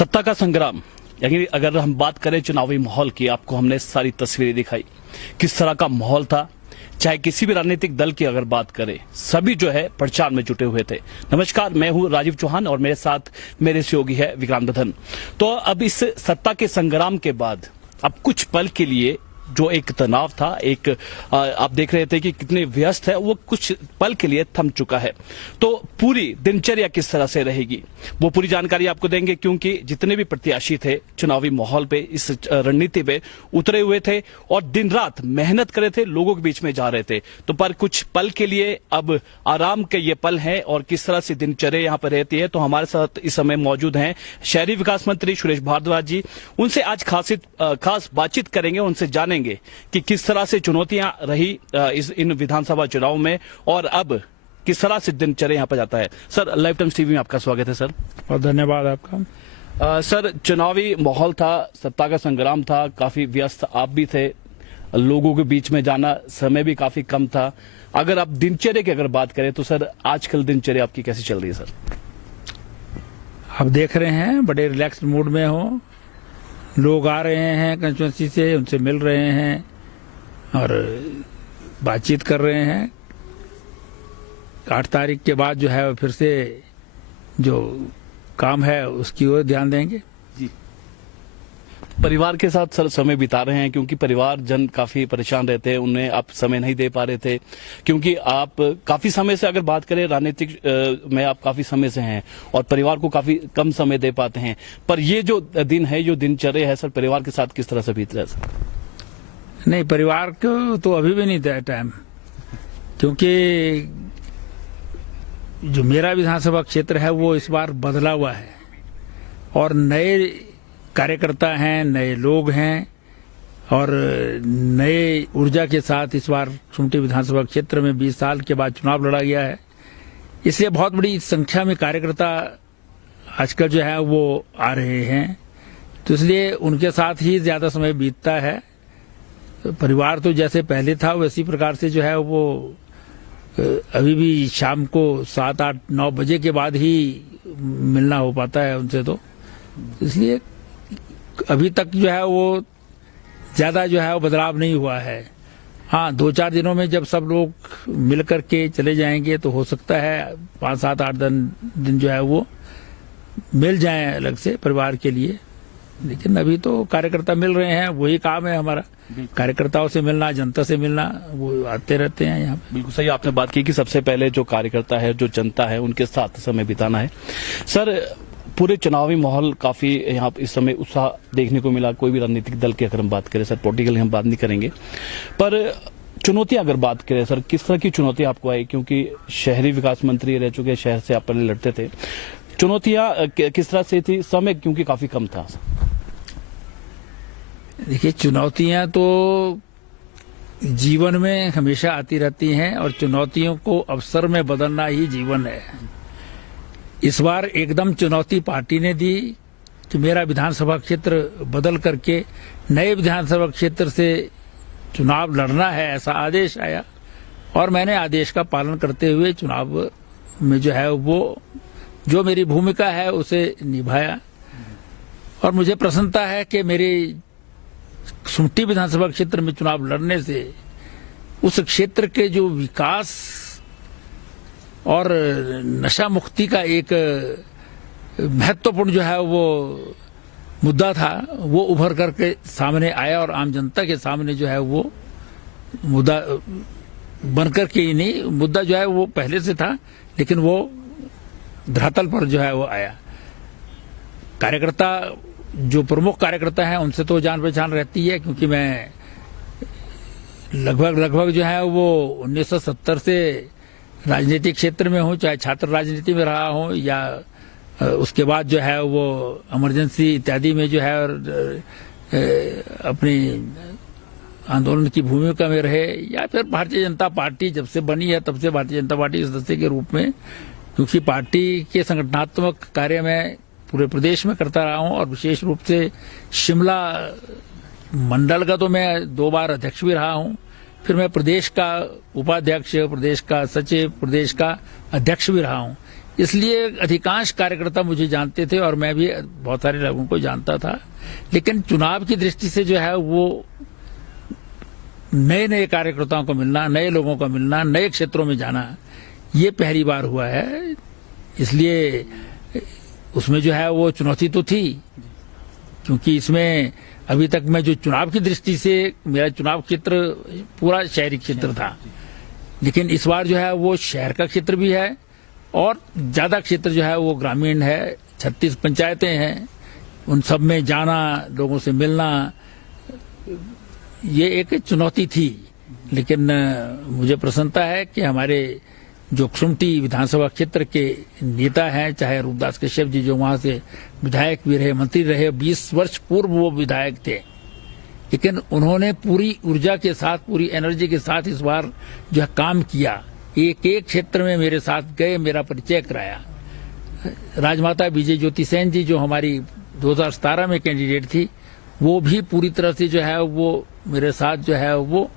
सत्ता का संग्राम, यानी अगर हम बात करें चुनावी माहौल की, आपको हमने सारी तस्वीरें दिखाई किस तरह का माहौल था। चाहे किसी भी राजनीतिक दल की अगर बात करें, सभी जो है प्रचार में जुटे हुए थे। नमस्कार, मैं हूं राजीव चौहान और मेरे साथ मेरे सहयोगी है विक्रांत दधन। तो अब इस सत्ता के संग्राम के बाद अब कुछ पल के लिए जो एक तनाव था, एक आप देख रहे थे कि कितने व्यस्त है, वो कुछ पल के लिए थम चुका है। तो पूरी दिनचर्या किस तरह से रहेगी वो पूरी जानकारी आपको देंगे, क्योंकि जितने भी प्रत्याशी थे चुनावी माहौल पे, इस रणनीति पे उतरे हुए थे और दिन रात मेहनत करे थे, लोगों के बीच में जा रहे थे। तो पर कुछ पल के लिए अब आराम के ये पल हैं और किस तरह से दिनचर्या यहाँ पर रहती है। तो हमारे साथ इस समय मौजूद हैं शहरी विकास मंत्री सुरेश भारद्वाज जी। उनसे आज खास बातचीत करेंगे, उनसे जानेंगे कि किस तरह से चुनौतियां रही इन विधानसभा चुनाव में और अब किस तरह से दिनचर्या यहां पर जाता है। सर, लाइव टाइम्स टीवी में आपका स्वागत है सर। और धन्यवाद आपका। सर, चुनावी माहौल था, सत्ता का संग्राम था, काफी व्यस्त आप भी थे, लोगों के बीच में जाना समय भी काफी कम था। अगर आप दिनचर्या की अगर बात करें तो सर आजकल दिनचर्या आपकी कैसी चल रही है सर? आप देख रहे हैं बड़े रिलैक्स्ड मूड में हो, लोग आ रहे हैं कंस्टिट्यूंसी से, उनसे मिल रहे हैं और बातचीत कर रहे हैं। 8 तारीख के बाद जो है फिर से जो काम है उसकी ओर ध्यान देंगे। जी, परिवार के साथ सर समय बिता रहे हैं, क्योंकि परिवार जन काफी परेशान रहते हैं, उन्हें आप समय नहीं दे पा रहे थे, क्योंकि आप काफी समय से अगर बात करें राजनीतिक में आप काफी समय से हैं और परिवार को काफी कम समय दे पाते हैं। पर ये जो दिन है, जो दिनचर्या है सर, परिवार के साथ किस तरह से बीत रहा है सर? नहीं, परिवार को तो अभी भी नहीं दिया टाइम, क्योंकि जो मेरा विधानसभा क्षेत्र है वो इस बार बदला हुआ है और नए कार्यकर्ता हैं, नए लोग हैं और नए ऊर्जा के साथ इस बार सुमटी विधानसभा क्षेत्र में 20 साल के बाद चुनाव लड़ा गया है। इसलिए बहुत बड़ी संख्या में कार्यकर्ता आजकल जो है वो आ रहे हैं, तो इसलिए उनके साथ ही ज्यादा समय बीतता है। परिवार तो जैसे पहले था वैसी प्रकार से जो है वो अभी भी शाम को 7, 8, 9 बजे के बाद ही मिलना हो पाता है उनसे। तो इसलिए अभी तक जो है वो ज्यादा जो है वो बदलाव नहीं हुआ है। हाँ, 2-4 दिनों में जब सब लोग मिल करके चले जाएंगे तो हो सकता है 5, 7, 8 दिन जो है वो मिल जाएं अलग से परिवार के लिए। लेकिन अभी तो कार्यकर्ता मिल रहे हैं, वही काम है हमारा, कार्यकर्ताओं से मिलना, जनता से मिलना, वो आते रहते हैं यहाँ पे। बिल्कुल सही आपने बात की कि सबसे पहले जो कार्यकर्ता है, जो जनता है, उनके साथ समय बिताना है। सर, पूरे चुनावी माहौल काफी यहाँ इस समय उत्साह देखने को मिला। कोई भी राजनीतिक दल की अगर हम बात करें सर, पॉलिटिकल हम बात नहीं करेंगे, पर चुनौतियां अगर बात करें सर, किस तरह की चुनौती आपको आई? क्योंकि शहरी विकास मंत्री रह चुके, शहर से आप पहले लड़ते थे, चुनौतियां किस तरह से थी? समय क्योंकि काफी कम था। देखिए, चुनौतियां तो जीवन में हमेशा आती रहती हैं और चुनौतियों को अवसर में बदलना ही जीवन है। इस बार एकदम चुनौती पार्टी ने दी कि मेरा विधानसभा क्षेत्र बदल करके नए विधानसभा क्षेत्र से चुनाव लड़ना है, ऐसा आदेश आया और मैंने आदेश का पालन करते हुए चुनाव में जो है वो जो मेरी भूमिका है उसे निभाया। और मुझे प्रसन्नता है कि मेरी सुमटी विधानसभा क्षेत्र में चुनाव लड़ने से उस क्षेत्र के जो विकास और नशा मुक्ति का एक महत्वपूर्ण जो है वो मुद्दा था, वो उभर करके सामने आया और आम जनता के सामने जो है वो मुद्दा बनकर के ही नहीं, मुद्दा जो है वो पहले से था लेकिन वो धरातल पर जो है वो आया। कार्यकर्ता जो प्रमुख कार्यकर्ता हैं उनसे तो जान पहचान रहती है, क्योंकि मैं लगभग जो है वो 1970 से राजनीतिक क्षेत्र में हूँ, चाहे छात्र राजनीति में रहा हूँ या उसके बाद जो है वो इमरजेंसी इत्यादि में जो है अपनी आंदोलन की भूमिका में रहे, या फिर भारतीय जनता पार्टी जब से बनी है तब से भारतीय जनता पार्टी सदस्य के रूप में, क्योंकि पार्टी के संगठनात्मक कार्य में पूरे प्रदेश में करता रहा हूं और विशेष रूप से शिमला मंडल का तो मैं 2 बार अध्यक्ष भी रहा हूं, फिर मैं प्रदेश का उपाध्यक्ष, प्रदेश का सचिव, प्रदेश का अध्यक्ष भी रहा हूं। इसलिए अधिकांश कार्यकर्ता मुझे जानते थे और मैं भी बहुत सारे लोगों को जानता था। लेकिन चुनाव की दृष्टि से जो है वो नए नए कार्यकर्ताओं को मिलना, नए लोगों को मिलना, नए क्षेत्रों में जाना, ये पहली बार हुआ है। इसलिए उसमें जो है वो चुनौती तो थी, क्योंकि इसमें अभी तक मैं जो चुनाव की दृष्टि से मेरा चुनाव क्षेत्र पूरा शहरी क्षेत्र था, लेकिन इस बार जो है वो शहर का क्षेत्र भी है और ज्यादा क्षेत्र जो है वो ग्रामीण है। 36 पंचायतें हैं, उन सब में जाना, लोगों से मिलना, ये एक चुनौती थी। लेकिन मुझे प्रसन्नता है कि हमारे जो कुसुम्पटी विधानसभा क्षेत्र के नेता हैं, चाहे रूपदास कश्यप जी जो वहां से विधायक भी रहे, मंत्री रहे, 20 वर्ष पूर्व वो विधायक थे, लेकिन उन्होंने पूरी ऊर्जा के साथ, पूरी एनर्जी के साथ इस बार जो है काम किया। एक एक क्षेत्र में मेरे साथ गए, मेरा परिचय कराया। राजमाता विजय ज्योति सेन जी जो हमारी 2017 में कैंडिडेट थी, वो भी पूरी तरह से जो है वो मेरे साथ जो है वो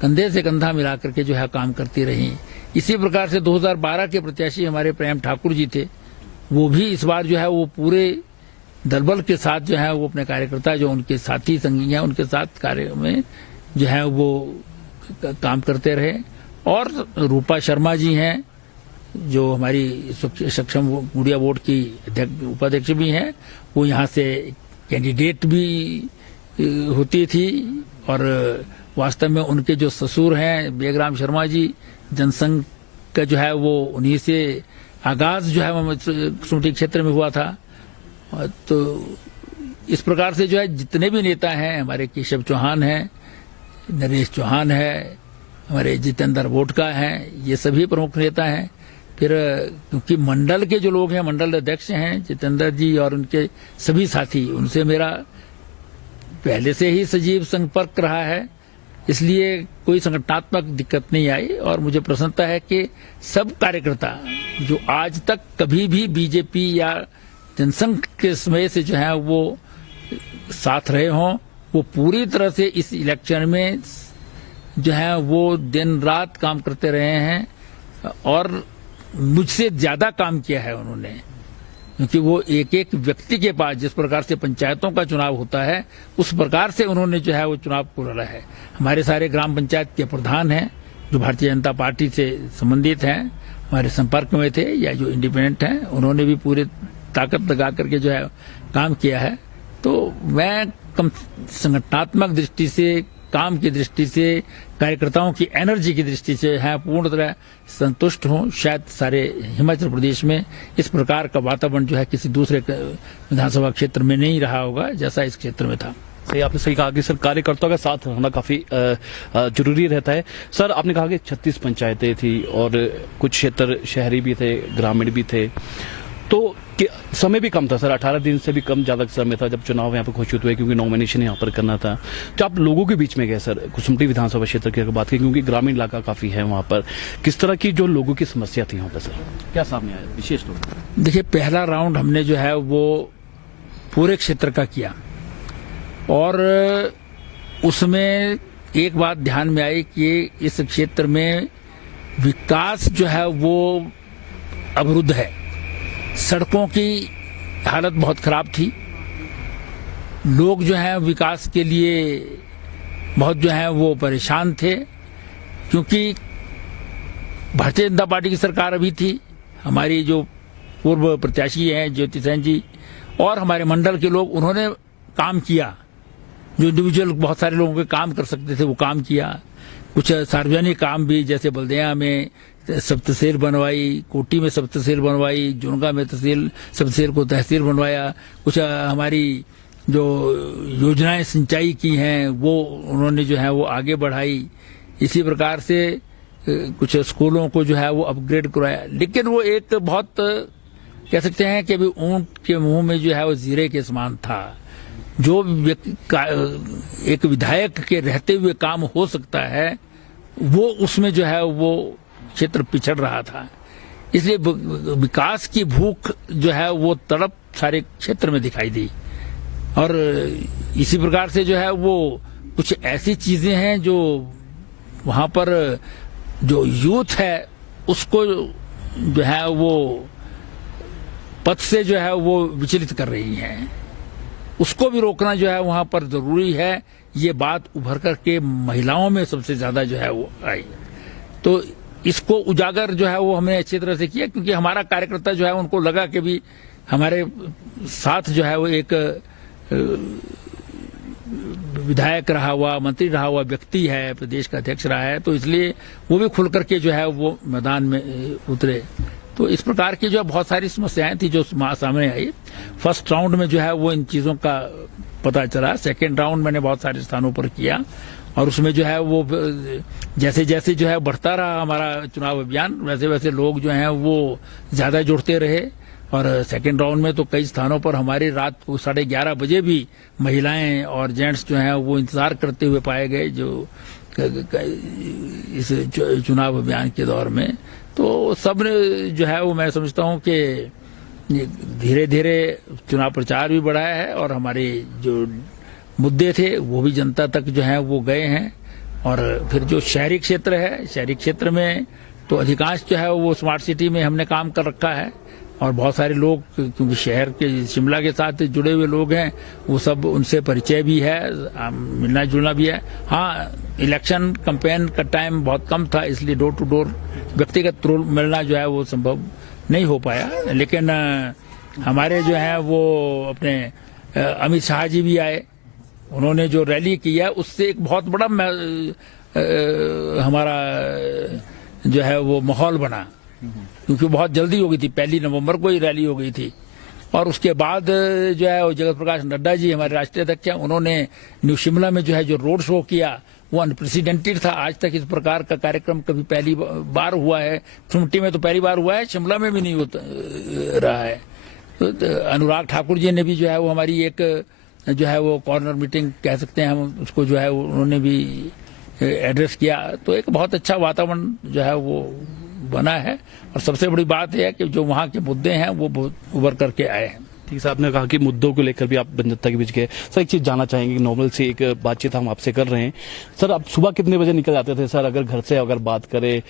कंधे से कंधा मिला करके जो है काम करती रही। इसी प्रकार से 2012 के प्रत्याशी हमारे प्रेम ठाकुर जी थे, वो भी इस बार जो है वो पूरे दलबल के साथ जो है वो अपने कार्यकर्ता जो उनके साथी संगी हैं उनके साथ कार्य में जो है वो काम करते रहे। और रूपा शर्मा जी हैं जो हमारी सक्षम गुड़िया बोर्ड की उपाध्यक्ष भी हैं, वो यहाँ से कैंडिडेट भी होती थी और वास्तव में उनके जो ससुर हैं बेगराम शर्मा जी, जनसंघ का जो है वो उन्हीं से आगाज जो है कुसुम्पटी क्षेत्र में हुआ था। तो इस प्रकार से जो है जितने भी नेता हैं, हमारे केशव चौहान हैं, नरेश चौहान है, हमारे जितेंद्र वोटका हैं, ये सभी प्रमुख नेता हैं। फिर क्योंकि मंडल के जो लोग हैं, मंडल अध्यक्ष हैं जितेंद्र जी और उनके सभी साथी, उनसे मेरा पहले से ही सजीव संपर्क रहा है, इसलिए कोई संगठनात्मक दिक्कत नहीं आई। और मुझे प्रसन्नता है कि सब कार्यकर्ता जो आज तक कभी भी बीजेपी या जनसंघ के समय से जो है वो साथ रहे हों, वो पूरी तरह से इस इलेक्शन में जो है वो दिन रात काम करते रहे हैं और मुझसे ज्यादा काम किया है उन्होंने, क्योंकि वो एक एक व्यक्ति के पास जिस प्रकार से पंचायतों का चुनाव होता है उस प्रकार से उन्होंने जो है वो चुनाव को लड़ा है। हमारे सारे ग्राम पंचायत के प्रधान हैं जो भारतीय जनता पार्टी से संबंधित हैं, हमारे संपर्क में थे या जो इंडिपेंडेंट हैं, उन्होंने भी पूरे ताकत लगा करके जो है काम किया है। तो मैं संगठनात्मक दृष्टि से, काम की दृष्टि से, कार्यकर्ताओं की एनर्जी की दृष्टि से है पूर्ण तरह संतुष्ट हूं। शायद सारे हिमाचल प्रदेश में इस प्रकार का वातावरण जो है किसी दूसरे विधानसभा क्षेत्र में नहीं रहा होगा जैसा इस क्षेत्र में था। सही, आपने सही कहा कि सर कार्यकर्ताओं का साथ होना काफी जरूरी रहता है। सर आपने कहा कि 36 पंचायतें थी और कुछ क्षेत्र शहरी भी थे, ग्रामीण भी थे, तो समय भी कम था सर, 18 दिन से भी कम ज्यादा समय था जब चुनाव यहाँ पर घोषित हुए, क्योंकि नॉमिनेशन यहाँ पर करना था। तो आप लोगों के बीच में गए सर, कुसुम्पटी विधानसभा क्षेत्र की अगर बात करें, क्योंकि ग्रामीण इलाका काफी है वहाँ पर, किस तरह की जो लोगों की समस्या थी वहाँ पर सर, क्या सामने आया विशेष तौर पर? देखिए, पहला राउंड हमने जो है वो पूरे क्षेत्र का किया और उसमें एक बात ध्यान में आई कि इस क्षेत्र में विकास जो है वो अवरुद्ध है। सड़कों की हालत बहुत खराब थी, लोग जो है विकास के लिए बहुत जो है वो परेशान थे, क्योंकि भारतीय जनता पार्टी की सरकार अभी थी, हमारी जो पूर्व प्रत्याशी हैं ज्योति सेन जी और हमारे मंडल के लोग, उन्होंने काम किया, जो इंडिविजुअल बहुत सारे लोगों के काम कर सकते थे वो काम किया। कुछ सार्वजनिक काम भी, जैसे बल्दिया में सब तहसील बनवाई, कोटी में सब तहसील बनवाई, जुनगा में तहसील सब तहसील को तहसील बनवाया। कुछ हमारी जो योजनाएं सिंचाई की हैं वो उन्होंने जो है वो आगे बढ़ाई। इसी प्रकार से कुछ स्कूलों को जो है वो अपग्रेड करवाया। लेकिन वो एक बहुत कह सकते हैं कि अभी ऊंट के मुंह में जो है वो जीरे के समान था। जो एक विधायक के रहते हुए काम हो सकता है वो उसमें जो है वो क्षेत्र पिछड़ रहा था। इसलिए विकास की भूख जो है वो तड़प सारे क्षेत्र में दिखाई दी। और इसी प्रकार से जो है वो कुछ ऐसी चीजें हैं जो वहां पर जो यूथ है उसको जो है वो पथ से जो है वो विचलित कर रही हैं, उसको भी रोकना जो है वहां पर जरूरी है। ये बात उभर करके महिलाओं में सबसे ज्यादा जो है वो आई, तो इसको उजागर जो है वो हमने अच्छी तरह से किया, क्योंकि हमारा कार्यकर्ता जो है उनको लगा कि भी हमारे साथ जो है वो एक विधायक रहा हुआ, मंत्री रहा हुआ व्यक्ति है, प्रदेश का अध्यक्ष रहा है, तो इसलिए वो भी खुल करके जो है वो मैदान में उतरे। तो इस प्रकार की जो बहुत सारी समस्याएं थी जो सामने आई। फर्स्ट राउंड में जो है वो इन चीजों का पता चला। सेकेंड राउंड मैंने बहुत सारे स्थानों पर किया और उसमें जो है वो जैसे जैसे जो है बढ़ता रहा हमारा चुनाव अभियान, वैसे वैसे लोग जो हैं वो ज्यादा जुड़ते रहे। और सेकेंड राउंड में तो कई स्थानों पर हमारी रात को 11:30 बजे भी महिलाएं और जेंट्स जो हैं वो इंतजार करते हुए पाए गए जो इस चुनाव अभियान के दौर में। तो सब ने जो है वो मैं समझता हूं कि धीरे धीरे चुनाव प्रचार भी बढ़ा है और हमारे जो मुद्दे थे वो भी जनता तक जो है वो गए हैं। और फिर जो शहरी क्षेत्र है, शहरी क्षेत्र में तो अधिकांश जो है वो स्मार्ट सिटी में हमने काम कर रखा है और बहुत सारे लोग, क्योंकि शहर के शिमला के साथ जुड़े हुए लोग हैं, वो सब उनसे परिचय भी है, मिलना जुलना भी है। हाँ, इलेक्शन कैंपेन का टाइम बहुत कम था, इसलिए डोर टू डोर व्यक्तिगत मिलना जो है वो संभव नहीं हो पाया। लेकिन हमारे जो है वो अपने अमित शाह जी भी आए, उन्होंने जो रैली किया उससे एक बहुत बड़ा हमारा जो है वो माहौल बना, क्योंकि बहुत जल्दी हो गई थी, 1 नवंबर को ही रैली हो गई थी। और उसके बाद जो है जगत प्रकाश नड्डा जी हमारे राष्ट्रीय अध्यक्ष हैं, उन्होंने न्यू शिमला में जो है जो रोड शो किया वो अनप्रेसिडेंटेड था। आज तक इस प्रकार का कार्यक्रम कभी पहली बार हुआ है, खुमटी में तो पहली बार हुआ है, शिमला में भी नहीं होता रहा है। तो अनुराग ठाकुर जी ने भी जो है वो हमारी एक जो है वो कॉर्नर मीटिंग कह सकते हैं हम उसको, जो है उन्होंने भी एड्रेस किया। तो एक बहुत अच्छा वातावरण जो है वो बना है। और सबसे बड़ी बात यह है कि जो वहाँ के मुद्दे हैं वो बहुत उभर करके आए हैं। ठीक है, आपने कहा कि मुद्दों को लेकर भी आप जनता के बीच गए। सर, एक चीज जानना चाहेंगे, नॉर्मल सी एक बातचीत हम आपसे कर रहे हैं। सर, आप सुबह कितने बजे निकल जाते थे? सर, अगर घर से अगर बात करें,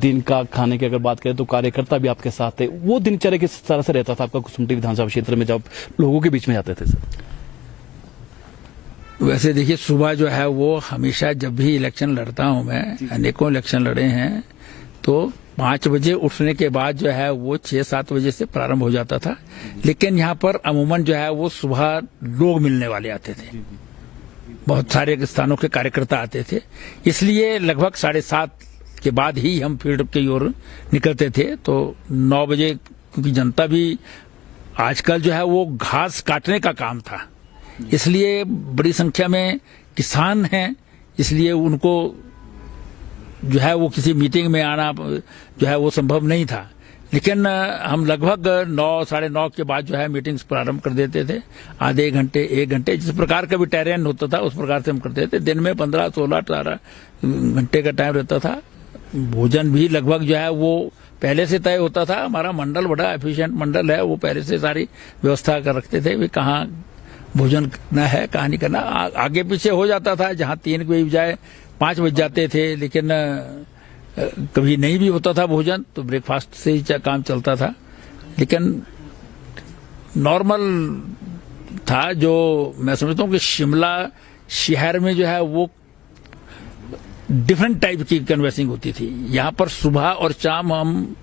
दिन का खाने की अगर बात करें, तो कार्यकर्ता भी आपके साथ थे। वो दिनचर्या किस तरह से रहता था आपका कुसुम्पटी विधानसभा क्षेत्र में जब लोगों के बीच में जाते थे? सर, वैसे देखिए, सुबह जो है वो हमेशा जब भी इलेक्शन लड़ता हूं मैं, अनेकों इलेक्शन लड़े हैं, तो 5 बजे उठने के बाद जो है वो 6-7 बजे से प्रारंभ हो जाता था। लेकिन यहाँ पर अमूमन जो है वो सुबह लोग मिलने वाले आते थे, बहुत सारे स्थानों के कार्यकर्ता आते थे, इसलिए लगभग 7:30 के बाद ही हम फील्ड की ओर निकलते थे। तो 9 बजे, क्योंकि जनता भी आजकल जो है वो घास काटने का काम था, इसलिए बड़ी संख्या में किसान हैं, इसलिए उनको जो है वो किसी मीटिंग में आना जो है वो संभव नहीं था। लेकिन हम लगभग 9, 9:30 के बाद जो है मीटिंग्स प्रारंभ कर देते थे, आधे घंटे 1 घंटे, जिस प्रकार का भी टेरेन होता था उस प्रकार से हम करते थे। दिन में 15, 16, 18 घंटे का टाइम रहता था। भोजन भी लगभग जो है वो पहले से तय होता था। हमारा मंडल बड़ा एफिशिएंट मंडल है, वो पहले से सारी व्यवस्था कर रखते थे, वे कहाँ भोजन करना है, कहाँ नहीं करना। आगे पीछे हो जाता था, जहाँ 3 बजे बजाय 5 बज जाते थे। लेकिन कभी नहीं भी होता था भोजन, तो ब्रेकफास्ट से ही काम चलता था। लेकिन नॉर्मल था, जो मैं समझता हूँ कि शिमला शहर में जो है वो डिफरेंट टाइप की कन्वर्सिंग होती थी। यहाँ पर सुबह और शाम हम,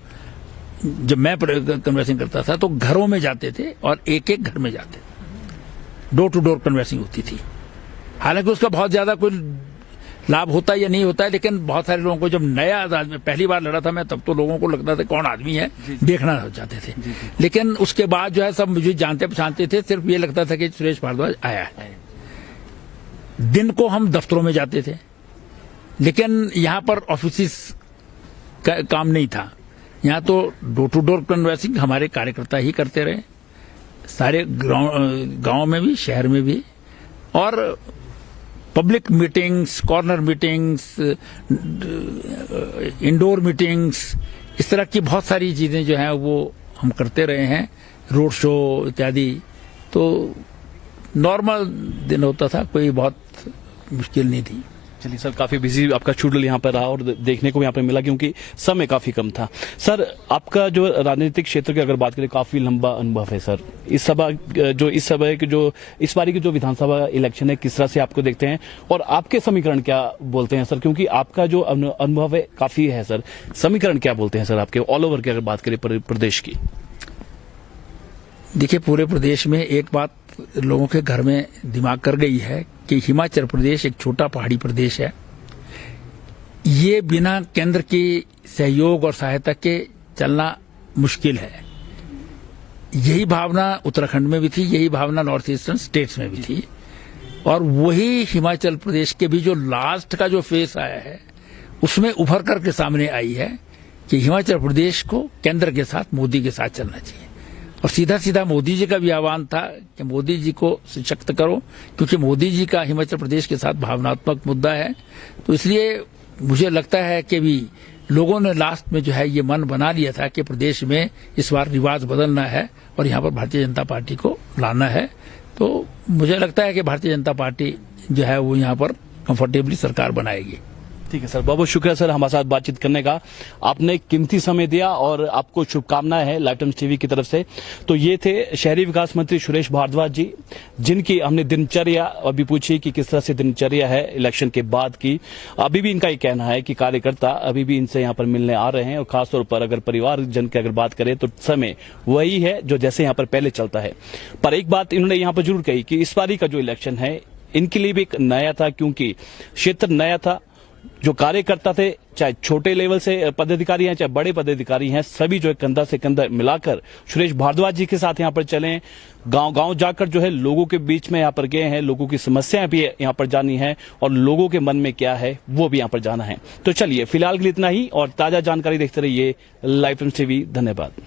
जब मैं कन्वर्सिंग करता था तो घरों में जाते थे और एक घर में जाते थे, डोर टू डोर कन्वर्सिंग होती थी। हालांकि उसका बहुत ज्यादा कोई लाभ होता है या नहीं होता है, लेकिन बहुत सारे लोगों को, जब नया आदमी पहली बार लड़ा था मैं, तब तो लोगों को लगता था कौन आदमी है, देखना चाहते थे। लेकिन उसके बाद जो है सब मुझे जानते पहचानते थे, सिर्फ ये लगता था कि सुरेश भारद्वाज आया है। दिन को हम दफ्तरों में जाते थे, लेकिन यहाँ पर ऑफिस का काम नहीं था। यहाँ तो डोर टू डोर कन्वर्सिंग हमारे कार्यकर्ता ही करते रहे, सारे गांव में भी, शहर में भी। और public meetings, corner meetings, indoor meetings, इस तरह की बहुत सारी चीजें जो हैं वो हम करते रहे हैं, रोड शो इत्यादि। तो नॉर्मल दिन होता था, कोई बहुत मुश्किल नहीं थी। चलिए सर, काफी बिजी आपका शेड्यूल यहाँ पर रहा और देखने को यहाँ पर मिला क्योंकि समय काफी कम था। सर, आपका जो राजनीतिक क्षेत्र की अगर बात करें, काफी लंबा अनुभव है सर। इस बारी की जो विधानसभा इलेक्शन है, किस तरह से आपको देखते हैं और आपके समीकरण क्या बोलते हैं सर? क्योंकि आपका जो अनुभव है काफी है सर, समीकरण क्या बोलते हैं सर आपके ऑल ओवर की अगर बात करें प्रदेश की? देखिए, पूरे प्रदेश में एक बात लोगों के घर में दिमाग कर गई है कि हिमाचल प्रदेश एक छोटा पहाड़ी प्रदेश है। ये बिना केंद्र की सहयोग और सहायता के चलना मुश्किल है। यही भावना उत्तराखंड में भी थी, यही भावना नॉर्थ ईस्टर्न स्टेट्स में भी थी, और वही हिमाचल प्रदेश के भी जो लास्ट का जो फेस आया है उसमें उभर करके सामने आई है कि हिमाचल प्रदेश को केंद्र के साथ, मोदी के साथ चलना चाहिए। और सीधा सीधा मोदी जी का भी आह्वान था कि मोदी जी को सशक्त करो, क्योंकि मोदी जी का हिमाचल प्रदेश के साथ भावनात्मक मुद्दा है। तो इसलिए मुझे लगता है कि भी लोगों ने लास्ट में जो है ये मन बना लिया था कि प्रदेश में इस बार रिवाज बदलना है और यहाँ पर भारतीय जनता पार्टी को लाना है। तो मुझे लगता है कि भारतीय जनता पार्टी जो है वो यहाँ पर कंफर्टेबली सरकार बनाएगी। ठीक है सर, बहुत बहुत शुक्रिया सर हमारे साथ बातचीत करने का। आपने कीमती समय दिया और आपको शुभकामनाएं हैं लाइव टाइम्स टीवी की तरफ से। तो ये थे शहरी विकास मंत्री सुरेश भारद्वाज जी, जिनकी हमने दिनचर्या अभी पूछी कि किस तरह से दिनचर्या है इलेक्शन के बाद की। अभी भी इनका ये कहना है कि कार्यकर्ता अभी भी इनसे यहाँ पर मिलने आ रहे हैं और खासतौर पर अगर परिवार जन की अगर बात करें तो समय वही है जो जैसे यहाँ पर पहले चलता है। पर एक बात इन्होंने यहाँ पर जरूर कही कि इस बारी का जो इलेक्शन है इनके लिए भी एक नया था, क्योंकि क्षेत्र नया था। जो कार्यकर्ता थे, चाहे छोटे लेवल से पदाधिकारी हैं चाहे बड़े पदाधिकारी हैं, सभी जो है कंधा से कंधा मिलाकर सुरेश भारद्वाज जी के साथ यहाँ पर चले, गांव-गांव जाकर जो है लोगों के बीच में यहाँ पर गए हैं, लोगों की समस्याएं भी यहाँ पर जानी है और लोगों के मन में क्या है वो भी यहाँ पर जाना है। तो चलिए फिलहाल के लिए इतना ही और ताजा जानकारी देखते रहिए लाइव टाइम्स टीवी। धन्यवाद।